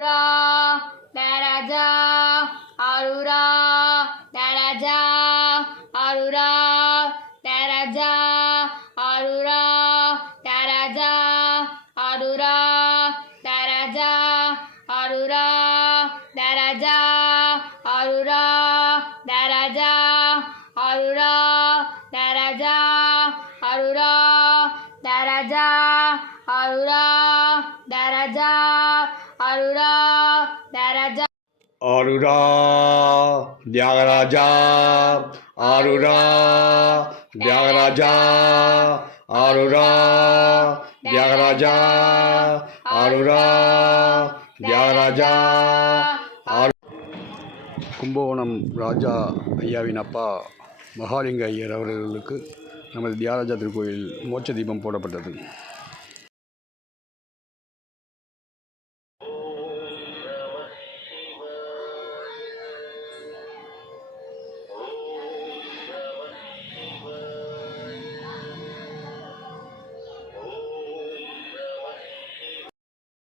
Daraja Arura Daraja Arura Daraja Arura Daraja Arura Daraja Arura Daraja Arura Daraja Arura Daraja Arura Daraja Arura Daraja Arura Daraja Arura Dyagaraja Arura Dyagaraja Arura Dyagaraja Arura Dyagaraja Kumbakonam ராஜா ஐயாவின் அப்பா மகாலிங்க ஐயர் அவர்களுக்கு நமது தியாகராஜா திருக்கோயில் மோட்ச தீபம் போடப்பட்டது.